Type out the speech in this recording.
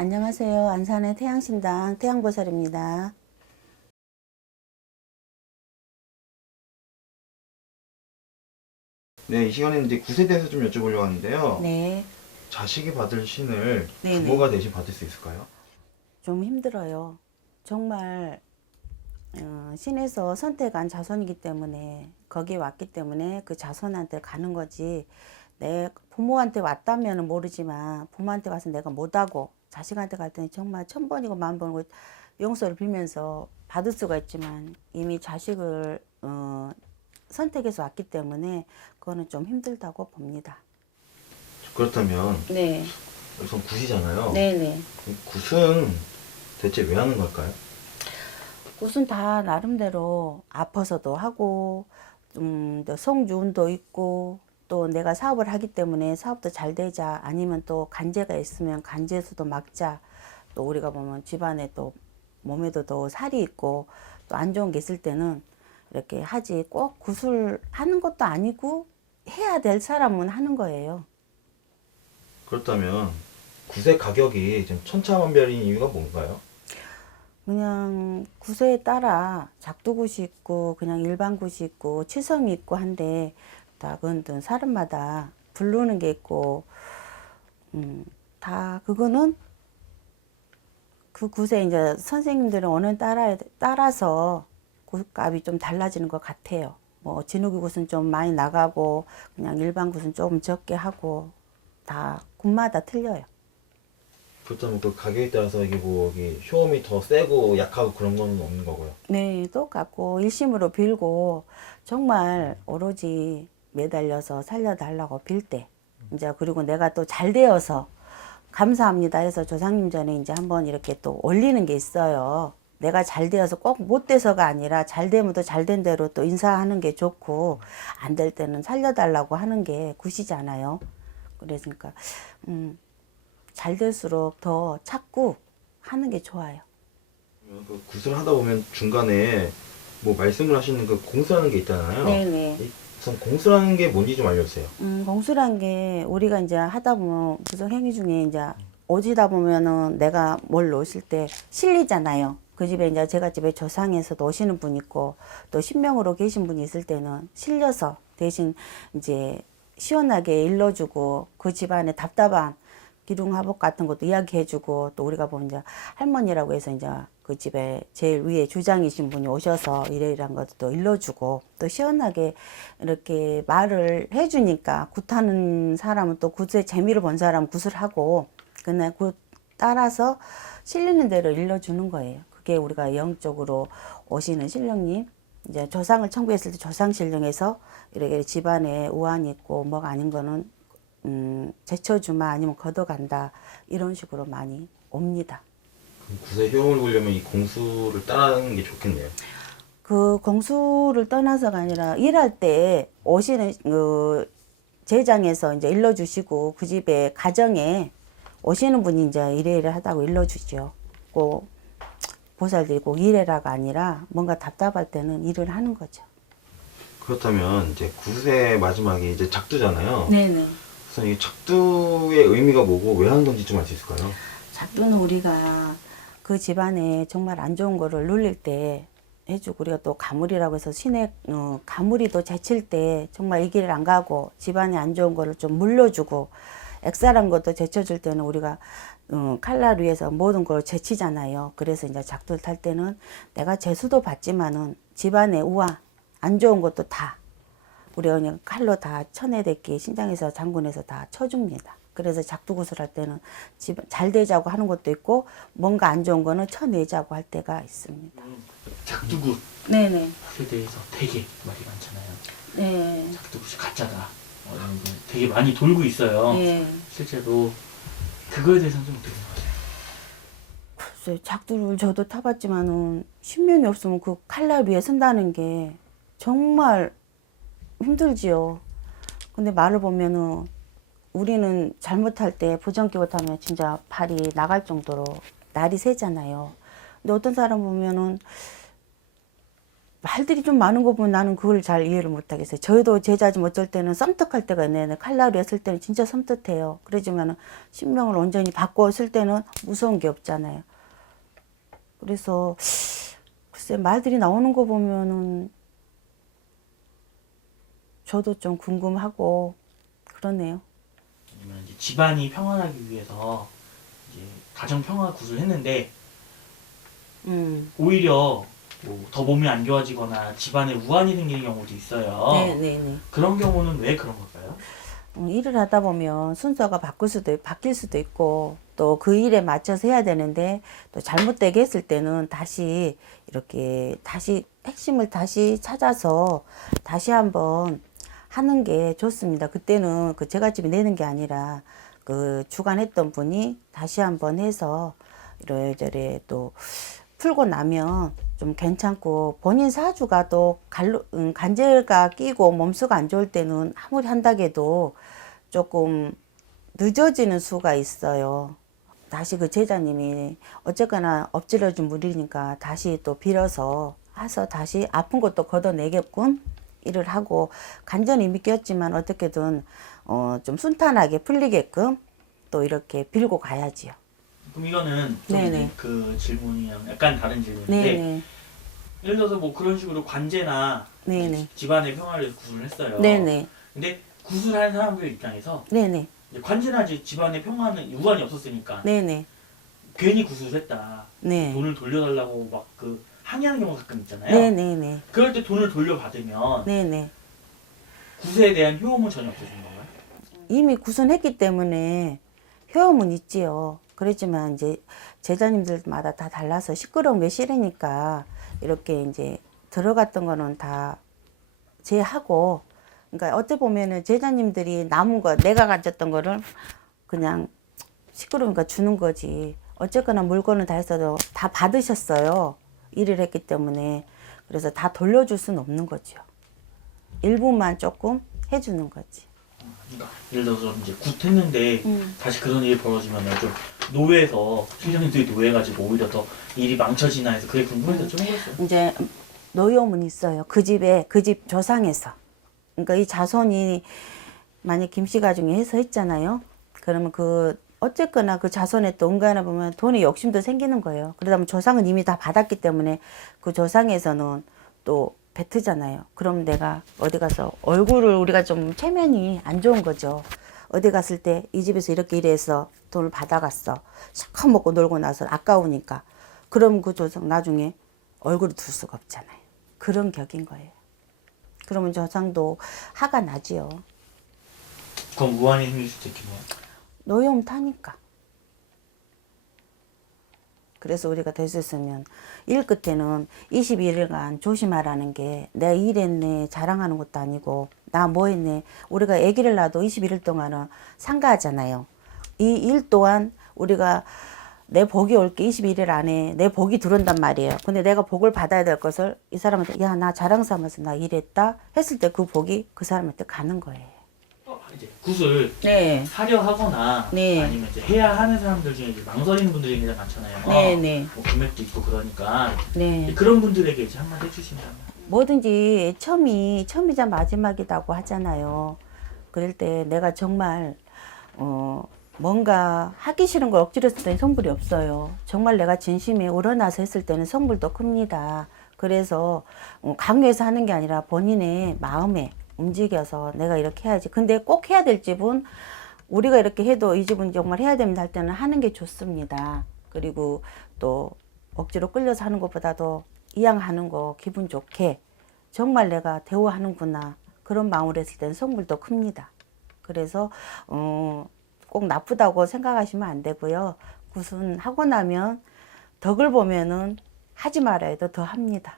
안녕하세요. 안산의 태양신당 태양보살입니다. 네, 이 시간에는 이제 굿에 대해서 좀 여쭤보려고 하는데요. 네, 자식이 받을 신을 네네. 부모가 대신 받을 수 있을까요? 좀 힘들어요. 정말 신에서 선택한 자손이기 때문에 거기에 왔기 때문에 그 자손한테 가는 거지. 내 부모한테 왔다면 모르지만 부모한테 와서 내가 못하고 자식한테 갈 때는 정말 천 번이고 만 번이고 용서를 빌면서 받을 수가 있지만 이미 자식을 선택해서 왔기 때문에 그거는 좀 힘들다고 봅니다. 그렇다면 네, 우선 굿이잖아요. 네네. 이 굿은 대체 왜 하는 걸까요? 굿은 다 나름대로 아파서도 하고 또 성주운도 있고 또 내가 사업을 하기 때문에 사업도 잘 되자 아니면 또 간제가 있으면 간제에서도 막자 또 우리가 보면 집안에 또 몸에도 또 살이 있고 또 안 좋은 게 있을 때는 이렇게 하지 꼭 굿을 하는 것도 아니고 해야 될 사람은 하는 거예요. 그렇다면 굿의 가격이 좀 천차만별인 이유가 뭔가요? 그냥 구세에 따라 작두굿이 있고 그냥 일반 굿이 있고 치성이 있고 한데 다 그건 사람마다 부르는 게 있고 다 그거는 그 굿에 이제 선생님들은 오는 따라서 굿값이 좀 달라지는 것 같아요. 뭐 진흙이 굿은 좀 많이 나가고 그냥 일반 굿은 조금 적게 하고 다 굿마다 틀려요. 그렇다면 그 가격에 따라서 이게 뭐 이게 효험이 더 세고 약하고 그런 건 없는 거고요. 네, 똑같고 일심으로 빌고 정말 오로지 매달려서 살려달라고 빌 때, 이제 그리고 내가 또 잘 되어서 감사합니다 해서 조상님 전에 이제 한번 이렇게 또 올리는 게 있어요. 내가 잘 되어서 꼭 못 돼서가 아니라 잘 되면 또 잘 된 대로 또 인사하는 게 좋고 안 될 때는 살려달라고 하는 게 굿이잖아요. 그러니까 잘 될수록 더 찾고 하는 게 좋아요. 그 굿을 하다 보면 중간에 뭐 말씀을 하시는 그 공수라는 게 있잖아요. 네네. 우선 공수라는 게 뭔지 좀 알려주세요. 공수란 게 우리가 이제 하다 보면 부정 행위 중에 이제 오지다 보면은 내가 뭘 놓으실 때 실리잖아요. 그 집에 이제 제가 집에 조상에서도 오시는 분 있고 또 신명으로 계신 분이 있을 때는 실려서 대신 이제 시원하게 일러주고 그 집안에 답답한 기둥화복 같은 것도 이야기해주고 또 우리가 보면 이제 할머니라고 해서 이제 그 집에 제일 위에 주장이신 분이 오셔서 이래이래한 것도 또 일러주고 또 시원하게 이렇게 말을 해주니까 굿하는 사람은 또 굿의 재미를 본 사람은 굿을 하고 그날 굿 따라서 실리는 대로 일러주는 거예요. 그게 우리가 영적으로 오시는 신령님 이제 조상을 청구했을 때 조상 신령에서 이렇게 집안에 우환이 있고 뭐가 아닌 거는 제쳐주마 아니면 걷어간다 이런 식으로 많이 옵니다. 굿의 효험을 보려면 이 공수를 따르는 게 좋겠네요. 그 공수를 떠나서가 아니라 일할 때 오시는 그 제장에서 이제 일러주시고 그 집에 가정에 오시는 분이 이제 이래 하다고 일러주죠. 꼭 보살들이 꼭 이래라가 아니라 뭔가 답답할 때는 일을 하는 거죠. 그렇다면 이제 굿의 마지막에 이제 작두잖아요. 네네. 우선 이 작두의 의미가 뭐고 왜 하는 건지 좀 알 수 있을까요? 작두는 우리가 그 집안에 정말 안 좋은 거를 눌릴 때 해주고 우리가 또 가물이라고 해서 신의 가물이 또 제칠 때 정말 이 길을 안 가고 집안에 안 좋은 거를 좀 물려주고 액살한 것도 제쳐줄 때는 우리가 칼날 위에서 모든 걸 제치잖아요. 그래서 이제 작두를 탈 때는 내가 제수도 받지만은 집안에 우화 안 좋은 것도 다 우리가 그냥 칼로 다 쳐내댔기 신장에서 장군에서 다 쳐줍니다. 그래서 작두굿을 할 때는 잘 되자고 하는 것도 있고 뭔가 안 좋은 거는 쳐내자고 할 때가 있습니다. 작두굿에 네네. 대해서 되게 말이 많잖아요. 네. 작두굿이 가짜다. 이런 게 되게 많이 돌고 있어요. 네. 실제로 그거에 대해서는 좀 어떻게 생각하세요? 글쎄, 작두를 저도 타봤지만은 신명이 없으면 그 칼날 위에 선다는 게 정말 힘들지요. 근데 말을 보면은 우리는 잘못할 때 부정기 못하면 진짜 발이 나갈 정도로 날이 새잖아요. 근데 어떤 사람 보면은 말들이 좀 많은 거 보면 나는 그걸 잘 이해를 못 하겠어요. 저희도 제자 좀 어쩔 때는 썸뜩할 때가 있네. 칼날이 했을 때는 진짜 섬뜩해요. 그러지만은 신명을 온전히 바꿔 쓸 때는 무서운 게 없잖아요. 그래서 글쎄 말들이 나오는 거 보면은 저도 좀 궁금하고 그러네요. 아니면 이제 집안이 평안하기 위해서 이제 가정 평화 굿을 했는데 오히려 뭐 더 몸이 안 좋아지거나 집안에 우환이 생기는 경우도 있어요. 네네네. 그런 경우는 왜 그런 걸까요? 일을 하다 보면 순서가 바뀔 수도 있고 또 그 일에 맞춰서 해야 되는데 또 잘못되게 했을 때는 다시 이렇게 다시 핵심을 다시 찾아서 다시 한번 하는 게 좋습니다. 그때는 그 제갓집이 내는 게 아니라 그 주관했던 분이 다시 한번 해서 이래저래 또 풀고 나면 좀 괜찮고 본인 사주가 또 간제가 끼고 몸수가 안 좋을 때는 아무리 한다고 해도 조금 늦어지는 수가 있어요. 다시 그 제자님이 어쨌거나 엎질러진 물이니까 다시 또 빌어서 해서 다시 아픈 것도 걷어내게끔 일을 하고 간전히 이미 꼈지만 어떻게든 좀 순탄하게 풀리게끔 또 이렇게 빌고 가야지요. 그럼 이거는 좀 네네. 그 질문이랑 약간 다른 질문인데 네네. 예를 들어서 뭐 그런 식으로 관제나 네네. 집안의 평화를 위해서 굿을 했어요. 네네. 근데 굿을 한 사람들 입장에서 네네. 이제 관제나 이제 집안의 평화는 우환이 없었으니까 네네. 괜히 굿을 했다. 네. 돈을 돌려달라고 막 그 항의하는 경우가 가끔 있잖아요. 네네네. 그럴 때 돈을 돌려받으면 네네. 굿에 대한 효험은 전혀 없어지는 건가요? 이미 구선했기 때문에 효험은 있지요. 그렇지만 이제 제자님들마다 다 달라서 시끄러운 게 싫으니까 이렇게 이제 들어갔던 거는 다 제하고, 그러니까 어찌 보면은 제자님들이 남은 거 내가 가졌던 거를 그냥 시끄러우니까 주는 거지. 어쨌거나 물건을 다 했어도 다 받으셨어요. 일을 했기 때문에. 그래서 다 돌려줄 수는 없는 거죠. 일부만 조금 해주는 거지. 그러니까 예를 들어서 이제 굿 했는데 다시 그런 일이 벌어지면 좀 노예에서 신령님들이 노예가지고 오히려 더 일이 망쳐지나 해서 그게 궁금해서 좀 해봤어요. 이제 노여움은 있어요. 그 집에, 그 집 조상에서. 그러니까 이 자손이 만약 김씨 가중에 해서 했잖아요. 그러면 그 어쨌거나 그 자손에 또 응가하나 보면 돈에 욕심도 생기는 거예요. 그러다 보면 조상은 이미 다 받았기 때문에 그 조상에서는 또 뱉으잖아요. 그럼 내가 어디 가서 얼굴을 우리가 좀 체면이 안 좋은 거죠. 어디 갔을 때 이 집에서 이렇게 일해서 돈을 받아갔어. 샥 먹고 놀고 나서 아까우니까. 그럼 그 조상 나중에 얼굴을 둘 수가 없잖아요. 그런 격인 거예요. 그러면 조상도 화가 나지요. 그럼 우환이 생길 수도 있겠네요. 노여움 타니까. 그래서 우리가 될 수 있으면 일 끝에는 21일간 조심하라는 게 내가 일했네 자랑하는 것도 아니고 나 뭐 했네. 우리가 아기를 낳아도 21일 동안은 상가하잖아요. 이 일 또한 우리가 내 복이 올 게 21일 안에 내 복이 들어온단 말이에요. 근데 내가 복을 받아야 될 것을 이 사람한테 야, 나 자랑 삼아서 나 일했다 했을 때 그 복이 그 사람한테 가는 거예요. 이제 굿을 네. 하려 하거나 네. 아니면 이제 해야 하는 사람들 중에 이제 망설이는 분들이 굉장히 많잖아요. 네네. 뭐 금액도 있고 그러니까 네. 그런 분들에게 이제 한마디 해주신다면. 뭐든지 처음이자 마지막이라고 하잖아요. 그럴 때 내가 정말 뭔가 하기 싫은 걸 억지로 했을 때는 성불이 없어요. 정말 내가 진심에 우러나서 했을 때는 성불도 큽니다. 그래서 강요해서 하는 게 아니라 본인의 마음에 움직여서 내가 이렇게 해야지. 근데 꼭 해야 될 집은 우리가 이렇게 해도 이 집은 정말 해야 됩니다 할 때는 하는 게 좋습니다. 그리고 또 억지로 끌려서 하는 것보다도 이왕하는 거 기분 좋게 정말 내가 대우하는구나 그런 마음으로 했을 때는 성불도 큽니다. 그래서 꼭 나쁘다고 생각하시면 안 되고요. 굿은 하고 나면 덕을 보면은 하지 말아야 해도 더 합니다.